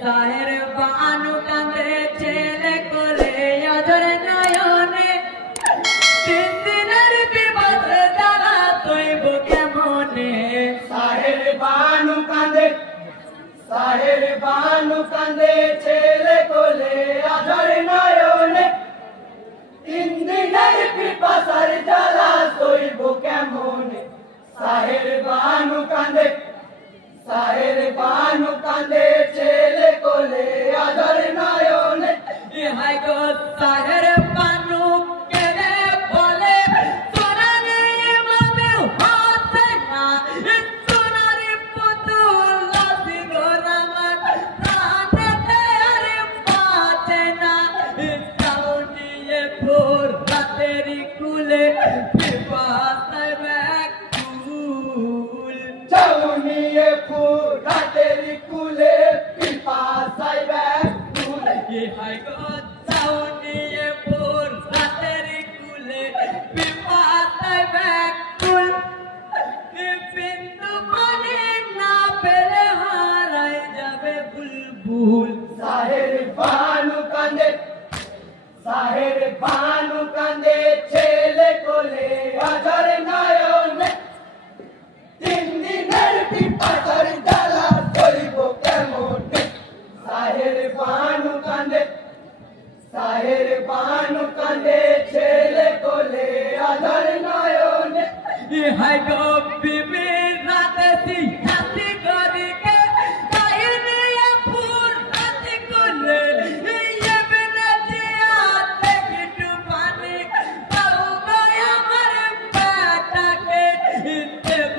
সাহের বানু কাঁদে ছেলে কোলে আদর নয়নে তিন দিনের বিপদ জ্বালা তৈব কেমনে সাহের বানু কাঁদে ছেলে কোলে আদর নয়নে তিন দিনের পিপাসার জ্বালা তৈব কেমনে সাহের বানু কাঁদে ছেলে কোলে আদর নয়নে ইহাই গো সাহের বানু কেনে বলে সোনারে মামে হতে না সোনারে পুতুল লাসি গোরামার রাতে আরে পাতে না চাউনিয়ে ভোর রাতেরি কুলে বিপাসায় ব্যাকুল চাউনিয়ে ফুল রাতের কুলে পিপাসায় ব্যাকুল ইহাই গো চাউনিয়ে ভোর রাতেরি কুলে বিপাসায় ব্যাকুল বিন্দু পানি না পেলে হারাই যাবে বুলবুল সাহের বানু কাঁদে ছেলে কোলে আদর নয়নে তিন দিনের পিপাসার জ্বালা তৈব কেমনে সাহের বানু কাঁদে ছেলে কোলে আদর নয়নে ইহাই গো বিবির রাতে হাসি করিকে কাহিনী ফুর রাতে কুলে ইয়ে বিনে দিয়া দেখি পানি তাও গো আমার পেটাকে দেব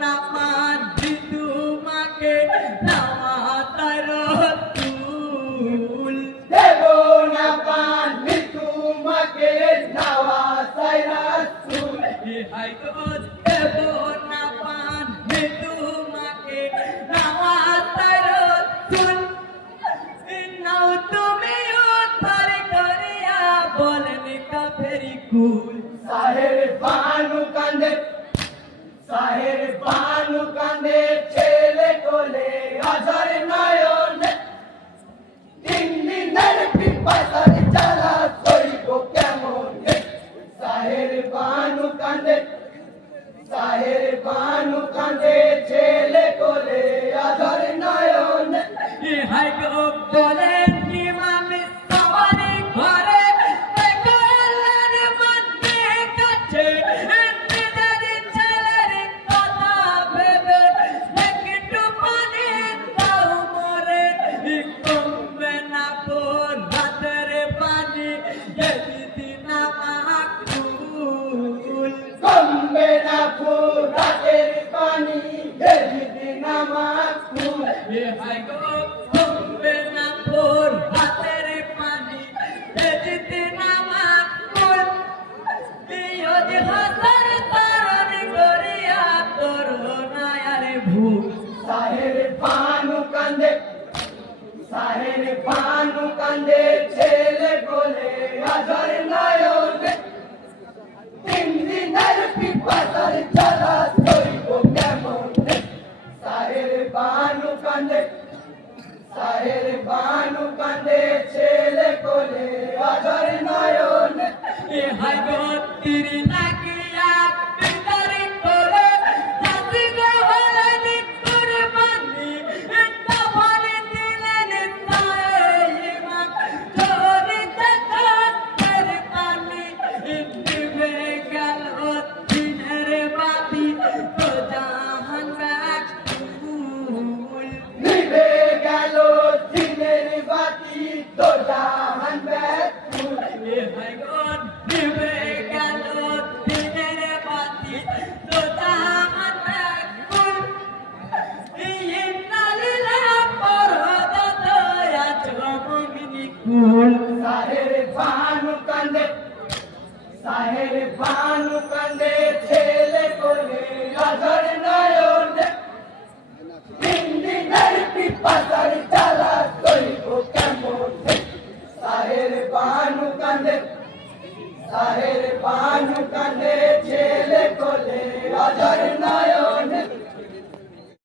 না মান তোমাকে নামা তার তুল দেব না পানি তোমাকে নাওয়া সাইরা সুল ইহাই গো দেব না পান তোমাকে নামা তার তুল নাও তুমি উদ্ধার করিয়া বলেনি কাফেরি কুল সাহের বানু কাঁদে ছেলে কোলে আদর নয়নে তিন দিনের পিপাসার জ্বালা তৈব কেমনে সাহের বানু কাঁদে ছেলে কোলে আদর নয়নে ইহাই গো বলেন ইমামে সবারি ঘরে দেখলেন মনে কাছে নিজের ছেলের কথা ভেবে একটু পানি দাও মোরে কমবে না পর রাতের পানি যেদিন মাকুল কমবে না ফুল রাতের পানি যেদিন আমার ফুল ইহাই গো কমবে না পর রাতের পানি যেদিন মাকুল ইয়ো যে হাসার তারনি করিয়া তোর নায়ারে ভূল সাহের বানু কাঁদে ছেলে কোলে আদর নয়নে তিন দিনের পিপাসার জ্বালা তৈব কেমনে সাহের বানু কাঁদে ছেলে কোলে আদর নয়নে ইহাই গো তিরি লাগিয়া পিতারি করে হাসি গো হলেন কুরবানি তফানি দিলেন তাই ইমাম চোরি তের পানি নিভে গেল দিনের বাতি তো জাহান ব্যাকুল নিভে গেল দিনের বাতি তো জাহান ব্যাকুল ইহাই গো নিভে গেল দিনের বাতি তো জাহান ব্যাকুল ইন্নালিল্লাহ পরদত আজমিনি কুল সাহের বানু কাঁদে ছেলে কোলে আদর নয়নে তিন দিনের পিপাসা